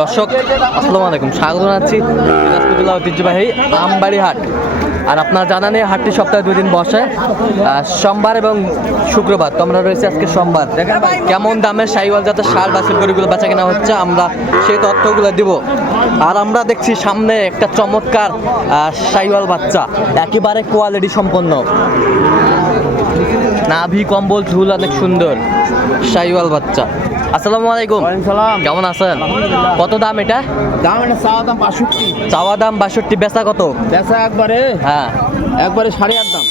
দর্শক, আসসালামু আলাইকুম। স্বাগত জানাচ্ছি দিনাজপুর জেলা ঐতিহ্যবাহী আমবাড়ি হাট। আর আপনার জানা নেই হাটটি সপ্তাহে দুই দিন বসে। সোমবার এবং শুক্রবার। তো আমরা রয়েছে আজকে সোমবার। কেমন দামের সাইওয়াল যাতে সার বাছুর গরুগুলো বেচা কেনা হচ্ছে, আমরা সেই তথ্যগুলো দিব। আর আমরা দেখছি সামনে একটা চমৎকার সাইওয়াল বাচ্চা। একেবারে কোয়ালিটি সম্পন্ন। নাভি, কম্বল, ঝুল অনেক সুন্দর। সাইওয়াল বাচ্চা। আসসালামু আলাইকুম। সালাম। কেমন আছেন? কত দাম এটা? দাম এটা চাওয়া দাম বাষট্টি। চাওয়া দাম বাষট্টি বেচা কত? বেচা একবারে হ্যাঁ। একবারে সাড়ে আট দাম।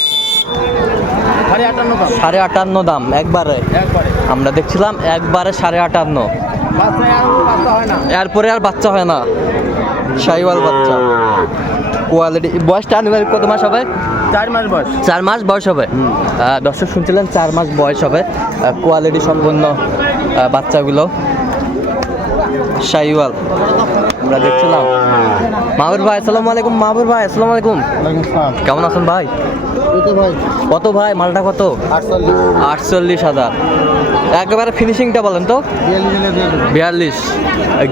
সাড়ে আটান্ন দাম। একবারে। একবারে। আমরা দেখছিলাম একবারে সাড়ে আটান্ন। এরপরে আর বাচ্চা হয় না। সাইওয়াল বাচ্চা। কোয়ালিটি বয়সটা আনুমানিক কত মাস হবে? চার মাস বয়স। চার মাস বয়স হবে। আহ, দর্শক শুনছিলেন চার মাস বয়স হবে। কোয়ালিটি সম্পন্ন আহ, বাচ্চাগুলো। শাইওয়াল। আমরা দেখছিলাম। মাহবুর ভাই, আসসালামু আলাইকুম। মাহবুর ভাই, আসসালামু আলাইকুম। কেমন আছেন ভাই? কত ভাই? মালটা কত? আটচল্লিশ হাজার। একেবারে ফিনিশিংটা বলেন তো। বিয়াল্লিশ।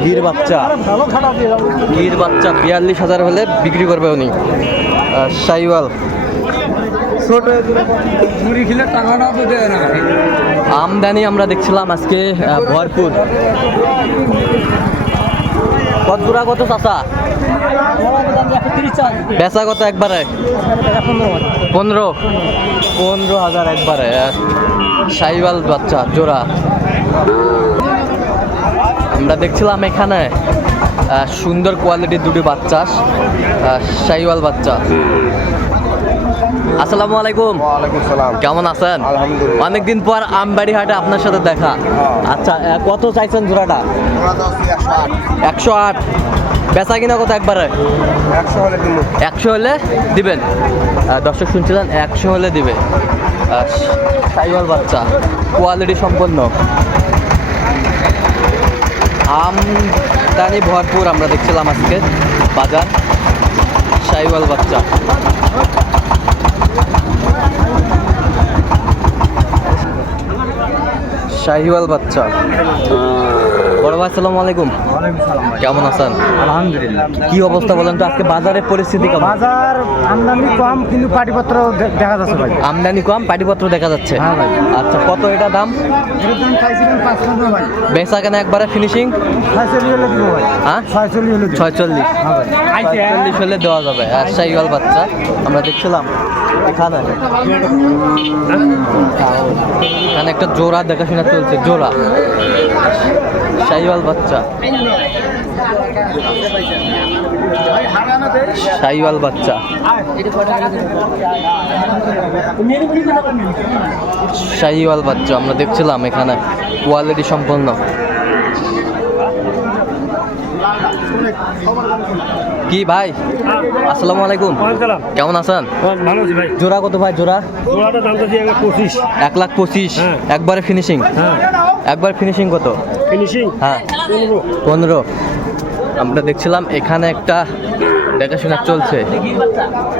গির বাচ্চা। গির বাচ্চা, বিয়াল্লিশ হাজার হলে বিক্রি করবে উনি। শাইওয়াল। ছোট তো দেয় না। আমদানি আমরা দেখছিলাম আজকে ভরপুর। কত জোড়া কত চাষা বেচা কত একবারে? পনেরো। পনেরো হাজার একবারে সাইবাল বাচ্চা, জোড়া। আমরা দেখছিলাম এখানে সুন্দর কোয়ালিটির দুটি বাচ্চা আহ, সাইওয়াল বাচ্চা। আসসালামু আলাইকুম। কেমন আছেন? আলহামদুলিল্লাহ। অনেকদিন পর আমবাড়ি হাটে আপনার সাথে দেখা। আচ্ছা কত চাইছেন জোড়াটা? একশো আট। বেচা কিনা কত একবারে? একশো হলে দিন। দিবেন? দর্শক শুনছিলেন একশো হলে দিবে। সাইওয়াল বাচ্চা কোয়ালিটি সম্পন্ন। আমদানি ভরপুর আমরা দেখছিলাম আজকে বাজার। সাইওয়াল বাচ্চা। শাহিওয়াল বাচ্চা। বড় ভাই আসসালামু আলাইকুম। কেমন আছেন? আলহামদুলিল্লাহ। কি অবস্থা বলেন তো আজকে বাজারের পরিস্থিতি কেমন? বাজার আমদানি কম কিন্তু পাটিপত্র দেখা যাচ্ছে ভাই। আমদানি কম পাটিপত্র দেখা যাচ্ছে? আচ্ছা কত এটা দাম? বেচা কেনা একবারে ফিনিশিং ছয়চল্লিশ হ্যাঁ? ছয়চল্লিশ ছয়চল্লিশ। হ্যাঁ ছয়চল্লিশ হলে দেওয়া যাবে। আর বাচ্চা আমরা দেখছিলাম এখানে। এখানে একটা জোড়া দেখাশোনা চলছে জোড়া। শাহিওয়াল বাচ্চা। শাহিওয়াল বাচ্চা। শাহিওয়াল বাচ্চা আমরা দেখছিলাম এখানে। কোয়ালিটি সম্পন্ন। কি ভাই? আসসালামু আলাইকুম। কেমন আছেন? ভালো জোড়া কত ভাই জোড়া? এক লাখ পঁচিশ। হ্যাঁ। একবারে ফিনিশিং হ্যাঁ। একবার ফিনিশিং কত? ফিনিশিং হ্যাঁ। পনেরো। পনেরো। আমরা দেখছিলাম এখানে একটা দেখাশোনা চলছে।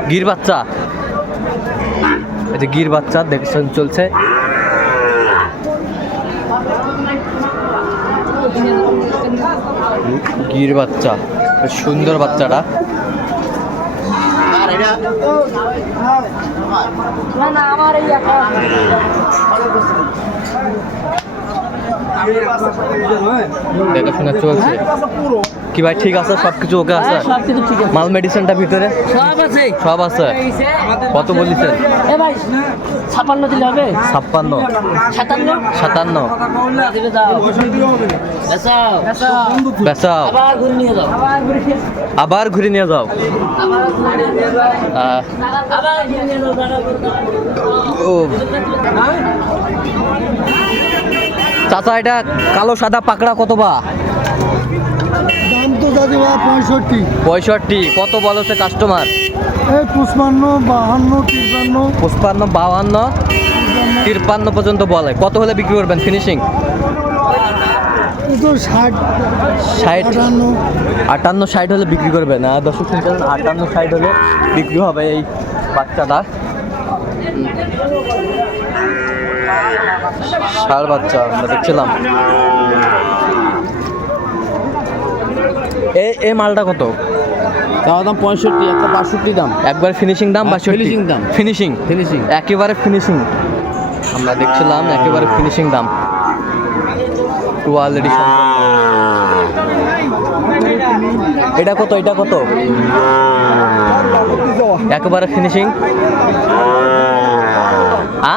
গির বাচ্চা। যে গির বাচ্চা দেখাশোনা চলছে। গির বাচ্চা। বেশ সুন্দর বাচ্চাটা। দেখাশোনা চলছে। কি ভাই ঠিক আছে? সব কিছু ওকে আছে? মাল মেডিসিনটা ভিতরে? সব আছে। সব আছে? কত বলিছেন? এ ভাই ছাপান্ন দিলে হবে? ছাপ্পান্ন। সাতান্ন? সাতান্ন। বেচাও। আবার ঘুরে নিয়ে যাও। আবার ঘুরে নিয়ে যাও। আবার ঘুরে নিয়ে যাও। আহ, আবার ঘুরে নিয়ে যাও। ও। চাচা এটা কালো সাদা পাকড়া কত বা দাম তো দাদি বা পঁয়ষট্টি। পঁয়ষট্টি কত বলছে কাস্টমার এই পঁচপান্ন বাহান্ন তিপ্পান্ন পঁচপান্ন বাউান্ন তিরপান্ন পর্যন্ত বলে। কত হলে বিক্রি করবেন ফিনিশিং ষাট আটান্ন। ষাট হলে বিক্রি করবে না দর্শক শুনছেন আটান্ন ষাট হলে বিক্রি হবে এই বাচ্চাটা। ষাড় বাচ্চা আমরা দেখছিলাম। এই এই মালটা কত? চাওয়া দাম পঁয়ষট্টি একটা বাষট্টি দাম। একবার ফিনিশিং দাম হ্যাঁ, বাষট্টি। finishing দাম। ফিনিশিং ফিনিশিং একেবারে ফিনিশিং আমরা দেখছিলাম একেবারে ফিনিশিং দাম। কোয়ালিটি এটা কত এটা কত? একেবারে ফিনিশিং আ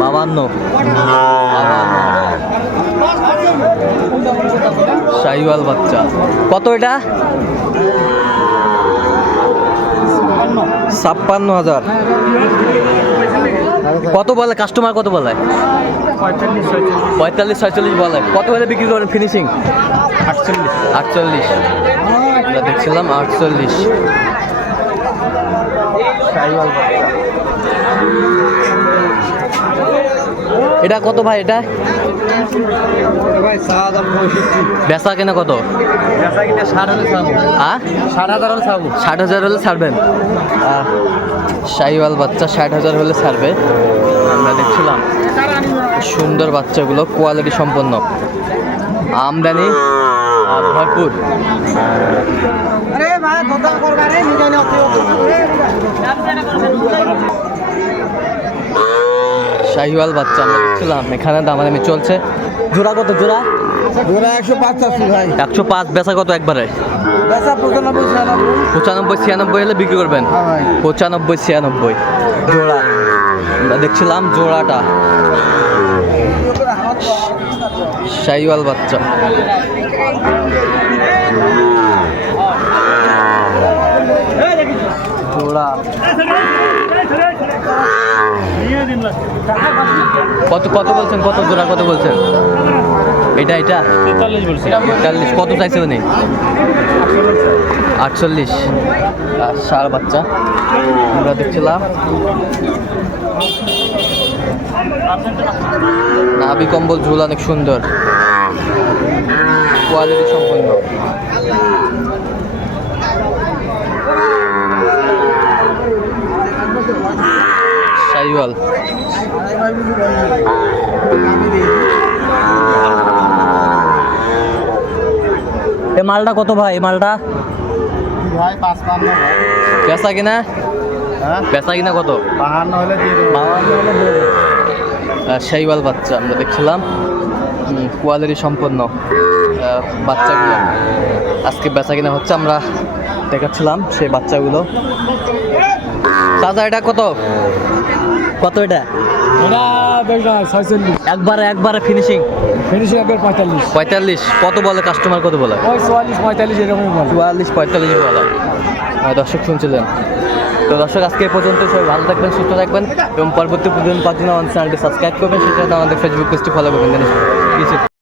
বাবান্ন। শাহিওয়াল বাচ্চা। কত এটা? ছাপ্পান্ন হাজার। কত বলে? কাস্টমার কত বলে? পঁয়তাল্লিশ, ছয়চল্লিশ বলে। কত হলে বিক্রি করেন ফিনিশিং আটচল্লিশ। আটচল্লিশ দেখছিলাম আটচল্লিশ। এটা কত ভাই এটা? বেচা কেনা কত? ষাট হাজার হলে ষাট হাজার হলে ছাড়বেন শাহিওয়াল বাচ্চা ষাট হাজার হলে ছাড়বে। আমরা দেখছিলাম সুন্দর বাচ্চাগুলো কোয়ালিটি সম্পন্ন। আমদানি ভরপুর। আরে ভাই, দোকান করবা রে, নিজে শাহিওয়াল বাচ্চা আমরা দেখছিলাম এখানে দামাদামি চলছে। জোড়া কত জোড়া? ওরা একশো পাঁচ চাচ্ছি ভাই। একশো পাঁচ বেচা কত একবারে? বেচা পঁচানব্বই ছিয়ানব্বই। পঁচানব্বই ছিয়ানব্বই হলে বিক্রি করবেন? হ্যাঁ পঁচানব্বই ছিয়ানব্বই। জোড়া। দেখছিলাম জোড়াটা। শাহিওয়াল বাচ্চা। জোড়া। কত কত বলছেন? কত জোড়া কত বলছেন? এটা এটা? তেতাল্লিশ বলছি। তেতাল্লিশ। কত চাইছে উনি? আটচল্লিশ। আর সার বাচ্চা। আমরা দেখছিলাম। নাভি কম্বল ঝুল অনেক সুন্দর। কোয়ালিটি সম্পন্ন। সাইওয়াল এ মালটা কত ভাই? মালটা? ভাই পাঁচ পান্ন ভাই। বেচা কিনা? হ্যাঁ? বেচা কিনা কত? বাহান্ন হলে দেবো। শাইওয়াল বাচ্চা আমরা দেখছিলাম। কোয়ালিটি সম্পন্ন বাচ্চাগুলো। আজকে বেচা কিনা হচ্ছে আমরা দেখাচ্ছিলাম সেই বাচ্চাগুলো। দাদা এটা কত? কত এটা? একবারে একবারে ফিনিশিং ফিনিশিং একবার পঁয়তাল্লিশ। পঁয়তাল্লিশ। কত বলে কাস্টমার কত বলে? চুয়াল্লিশ পঁয়তাল্লিশ এরকমই বলে। চুয়াল্লিশ পঁয়তাল্লিশ বলে। দর্শক শুনছিলেন? তো দর্শক আজকে এই পর্যন্ত সবাই ভালো থাকবেন সুস্থ থাকবেন এবং পরবর্তী পর্যন্ত পাঁচ দিন আমাদের চ্যানেলটি সাবস্ক্রাইব করবেন। সেটা আমাদের ফেসবুক পেজটি ফলো করবেন। কিছু